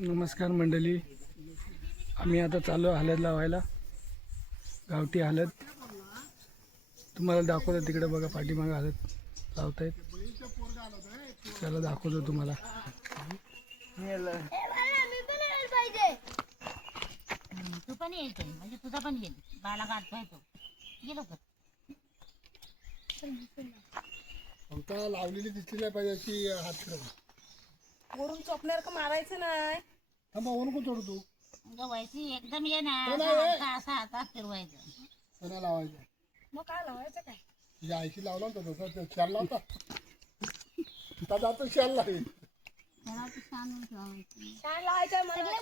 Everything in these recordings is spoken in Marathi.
नमस्कार मंडळी, आम्ही आता चालू हळद लावायला. गावठी हळद तुम्हाला दाखवतो. तिकडे बघा पाठीमागे हळद लावतायत. चला दाखवतो तुम्हाला. तू पण यायचं म्हणजे तुझा पण येईल. बाला काढतोय तो गेलो का आमचा लावलेली दिसली नाही पाहिजे अशी हात फिरव. वरून चोपण्यावर का मारायचं नाही. थांबा, वरून कोण तोडतो? गवायची एकदम ये ना असा हातात फिरवायचं. कोणा लावायचं? मग काय लावायचं काय? तुझ्या आईशी लावला होता तसा तो शाल लावता. आता शाल लावेल. छान ठेवायची. काय लावायचं मधले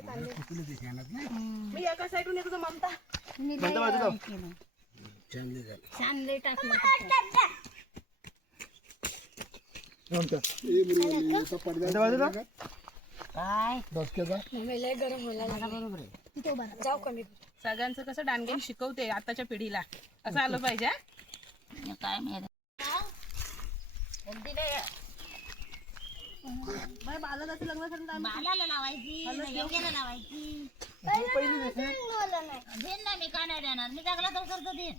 कांदे मी एका साईडून येतो ममता. छान लय टाकलं काय लय गरम होला बरोबर आहे. जाऊ कमी. सगळ्यांचं कसं डांगेन शिकवते आताच्या पिढीला असं आलं पाहिजे. हे काय माहिती बालाचं लग्न बालाला लावायची योग्याला लावायची. देन ना, मी का नाही देणार? मी टाकला तर करतो देन.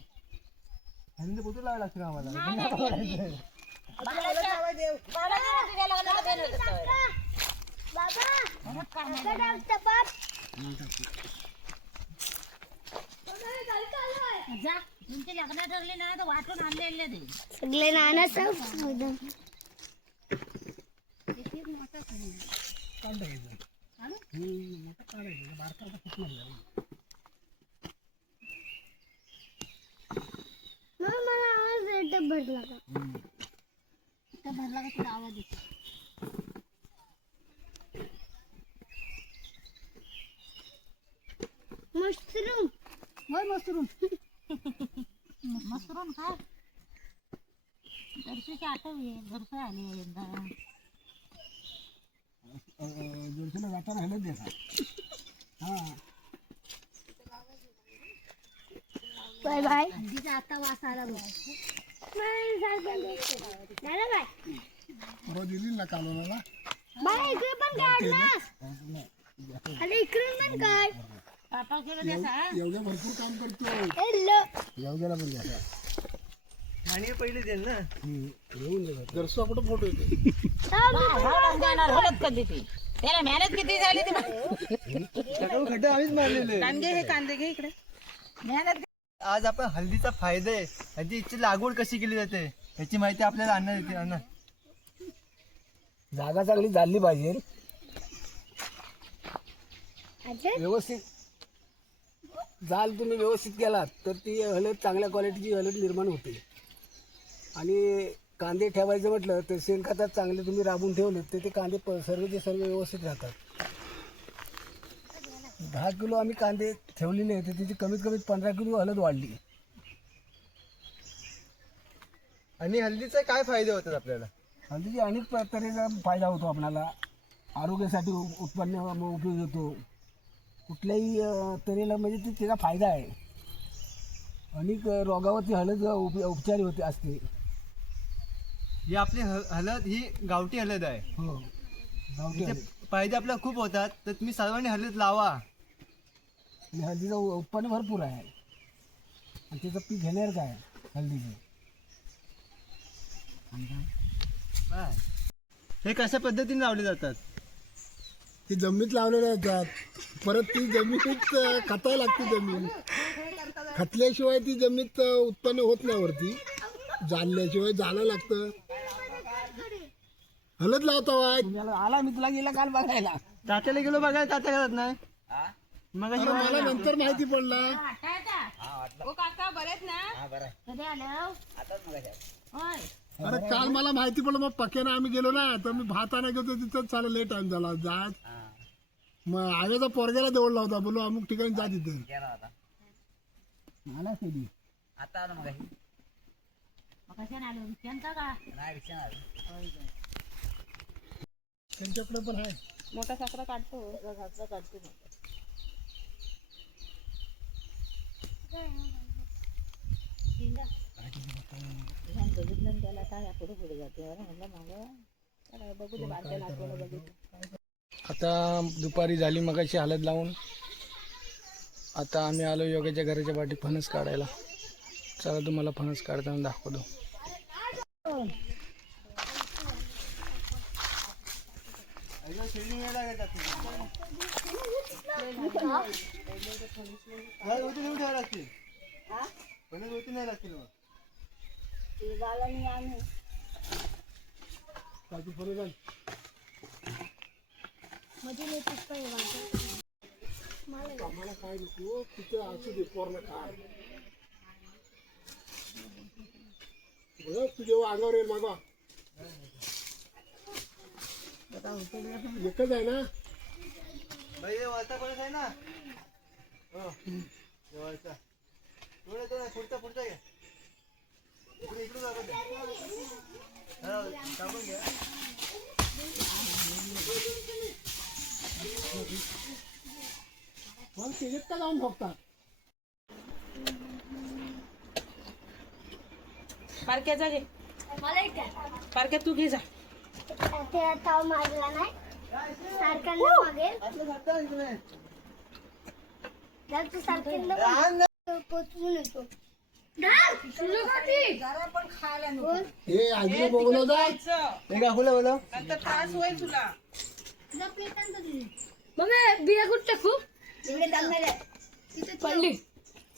जा, तुमची लग्न ठरली ना तर वाटून आणलेले दे सगळे नाना सब मला आवाज भरला का भरला का तुला आवाज येतो. मशरूम होय मशरूम मशरूम खा. दर्शीची आठव ये दर्श आली एकदा. दर्शना जाताना हळद देता. हा, बाय बाय. हल्दीचा आता वास आला बघ. परवा दिली ना कालोनाला. बाय इकडे पण काढ ना. अरे इकडे पण काढ. पापा केलं त्याचा एवढं भरपूर काम करतो. हॅलो एवढ्याला पण घ्या. आणि पहिले देन ना येऊन दे. दर्शना कुठं फोटो येते? हळद कधी ती त्याला मेहनत किती झाली ती खड्डे आम्हीच मारलेले. कांदे हे कांदे घे इकडे. मेहनत. आज आपण हल्दीचा फायदे आणि याची लागवड कशी केली जाते याची माहिती आपल्याला आणणार येते. अण्णा, जागा चांगली झाली पाहिजे. व्यवस्थित जाल तुम्ही व्यवस्थित केलात तर ती हळद चांगल्या क्वालिटीची हळद निर्माण होते. आणि कांदे ठेवायचं म्हटलं तर शेणखतात चांगले तुम्ही राबून ठेवले तर ते कांदे सर्वचे सर्व व्यवस्थित राहतात. 10 किलो आम्ही कांदे ठेवलेले होते, त्याची कमीत कमी 15 किलो हळद वाढली. आणि हल्दीचे काय फायदे होतात आपल्याला? हळदीची अनेक तऱ्हेचा फायदा होतो आपल्याला. आरोग्यासाठी उत्पन्न उपयोग होतो. कुठल्याही तऱ्हेला म्हणजे त्याचा फायदा आहे. अनेक रोगावरती हळद उपचारी होते असते. ही आपली हळद ही गावठी हळद आहे. हो, गावठी हळद. फायदे आपल्याला खूप होतात, तर तुम्ही सर्वांनी हळद लावा. आणि हळदीचं उत्पन्न भरपूर आहे आणि त्याचं पीक घेणार काय हळदीचं. हे कशा पद्धतीने लावले जातात? ती जमिनीत लावलेल्या आहेत. परत ती जमिनीत खतायला लागते. जमीन खतल्याशिवाय ती जमिनीत उत्पन्न होत नाही. वरती जाणल्याशिवाय जाणं लागतं. हळद लावता वाय आला मी तुला गेला काल बघायला. तात्याला गेलो बघायला, तात्या करत नाही. मग अरे मला नंतर माहिती पडला. ओ काका बरेच ना. कधी आलं होय. अरे काल मला माहिती पडलं. मग पक्यानं आम्ही गेलो ना तर मी भाताना गेलो तिथं चालू लय टाइम झाला जात. मग आव्याचा पोरग्याला देवडला होता. बोलो अमुक ठिकाणी जा तिथे. आला कधी आता आलो मग कशाने आलो रिक्षांचा का त्यांच्याकडे पण आहे. मोठा साखरा काढतो. बघितलं त्याला काय पुढे पुढे जाते. म्हणलं मागं बघू दे बारक्या नातवाला बघितलं. आता दुपारी झाली मगाशी हळद लावून. आता आम्ही आलो योगाच्या घराच्या पाठी फणस काढायला. चला तुम्हाला फणस काढताना दाखवतो. आम्हाला काय नको तिथे असू दे पोरला काय बघ तू जेव्हा अंगावर येईल मागा एकच आहे ना बाई हे वरचा कोणच आहे ना हो हे वरचा थोडं तो नाही पुढचा घ्या इकडे दाखवून द्या टाकून घ्या मग त्याच्यात का जाऊन बघतात बारक्याचा घे. मला एक आहे. बारक्या तू घे जा. ते ताव मारला नाही सारख्यांना मागेल जर तू सारख्यांना पोचून येतो हे आजी बोलवतात हे का फुलं बोलव नंतर त्रास होईल तुला. मम्मी बिया कुठे टाकू इकडे पडली